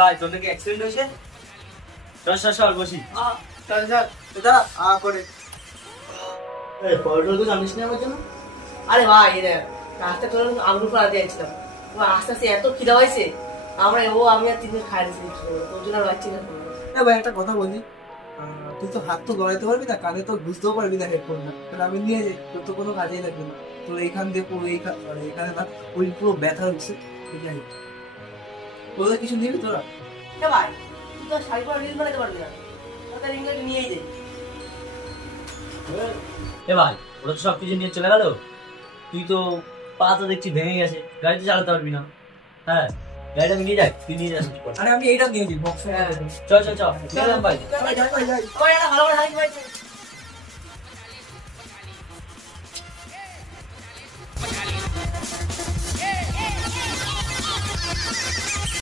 ভাই তোর নাকি অ্যাক্সিডেন্ট হয়েছে? চল চল চল বসি। চল চল দাঁড়া করে এই ফটো তো জানিস না আমার জন্য? আরে ভাই রে রাস্তা করে আঙুর ফেলা দিয়েছিলাম আস্তে আস্তে এত খিদা হয়েছে আমরা আমি আর তিনজন খাই দিয়েছি তোর জন্য রাখছি না। ভাই একটা কথা বলি, তুই তো হাত তো গড়াইতে পারবি না, কানে তো বুঝতেও পারবি না হেডফোনটা, তাহলে আমি নিয়ে যাই, তোর তো কোনো কাজেই লাগবে না। তোর এইখান দিয়ে পুরো এখানে না ওই পুরো ব্যথা হচ্ছে, ঠিক আছে? তোদের কিছু নিবি তোরা? ভাই তুই তো শাড়ি পরে রিল বানাতে পারবি না, তাহলে রিংটা নিয়েই যাই। এ ভাই ওরা তো সব কিছু নিয়ে চলে গেল, তুই তো পা তো দেখছি ভেঙে গেছে, গাড়ি তো চালাতে পারবি না। হ্যাঁ গাড়িটা আমি নিয়ে যাই, তুই নিয়ে যাস। আরে আমি এইটা নিয়ে যাই বক্সে। চল চল চল ভাই। ভালো করে